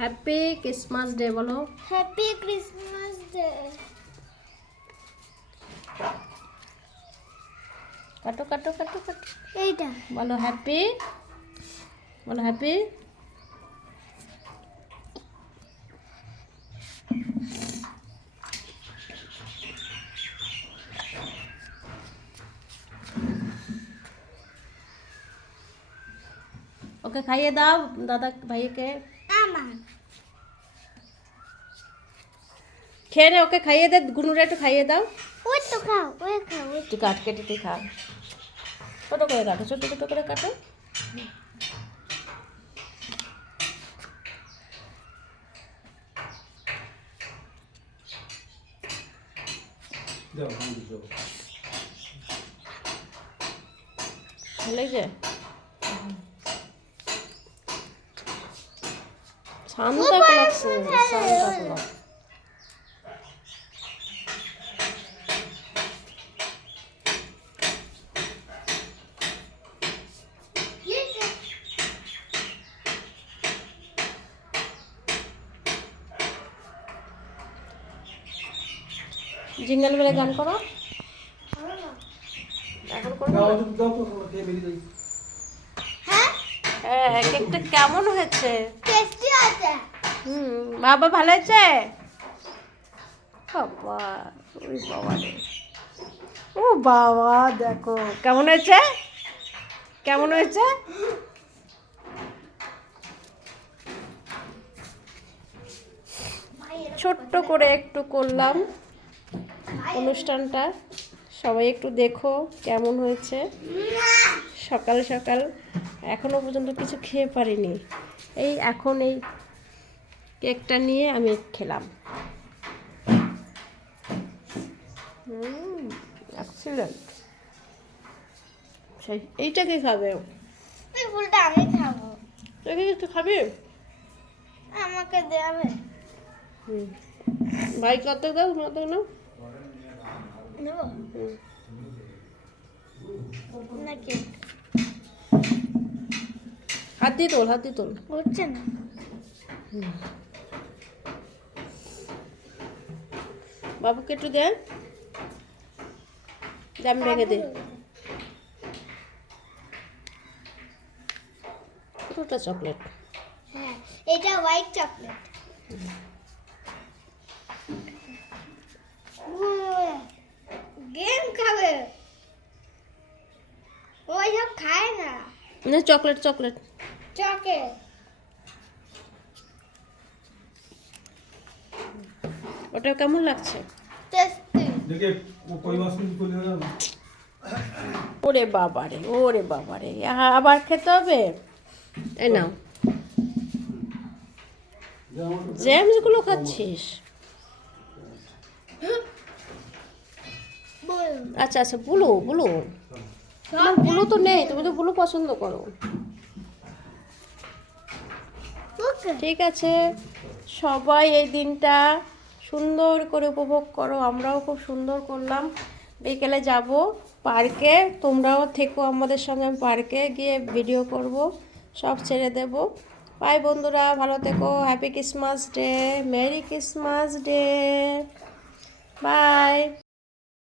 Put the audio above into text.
Happy Christmas day বলো। Happy Christmas day. কাটো কাটো কাটো কাটো। এইটা বলো হ্যাপি, বলো হ্যাপি। ওকে খাইয়ে দাও দাদা ভাইকে। আমার খেয়ে নে, ওকে খাইয়ে দে, গুনুরে একটু খাইয়ে দাও। ওই তো খাও, ওই খাও, ওই তুই কাট কেটে তুই খা, ছোটো করে কাটো, ছোটো ছোটো করে কাটো। ভালো লাগছে? শান্ত লাগছে, শান্ত। জিঙ্গল বেলে গান করো এখন করবো। হ্যাঁ, কেকটা কেমন হয়েছে? টেস্টি আছে। বাবা ভালো হয়েছে? বাবা, ওই বাবা রে, ও বাবা দেখো কেমন হয়েছে, কেমন হয়েছে? ছোট্ট করে একটু করলাম অনুষ্ঠানটা, সবাই একটু দেখো কেমন হয়েছে। সকাল সকাল এখনো পর্যন্ত কিছু খেয়ে পারিনি, এই এখন এই কেকটা নিয়ে আমি খেলাম। এক্সিলেন্ট। সেই এইটা কে খাবে? এই ফুলটা আমি খাবো। তুই একটু খাবি? আমাকে দেবে। ভাই কত দাও, কত নাও নেব নাকি? হাত দিয়ে তোল, হাত দিয়ে তোল। হচ্ছে না। বাবুকে একটু দে, দাম ভেঙে দে। পুরোটা চকলেট। হ্যাঁ, এটা হোয়াইট চকলেট। গেম খাবে, ওই সব খায় না। না চকলেট, চকলেট। চকলেট ওটা কেমন লাগছে? টেস্টি। ওরে বাবারে, ওরে বাবারে, আবার খেতে হবে। এই নাও, জ্যামসগুলো খাচ্ছিস? আচ্ছা আচ্ছা, বুলু বুলু, তোমার বুলু তো নেই, তুমি তো বুলু পছন্দ করো। ঠিক আছে, সবাই এই দিনটা সুন্দর করে উপভোগ করো, আমরাও খুব সুন্দর করলাম। বিকেলে যাব পার্কে, তোমরাও থেকো আমাদের সঙ্গে, আমি পার্কে গিয়ে ভিডিও করব, সব ছেড়ে দেব। বাই বন্ধুরা, ভালো থেকো, happy Christmas day, merry Christmas day, by.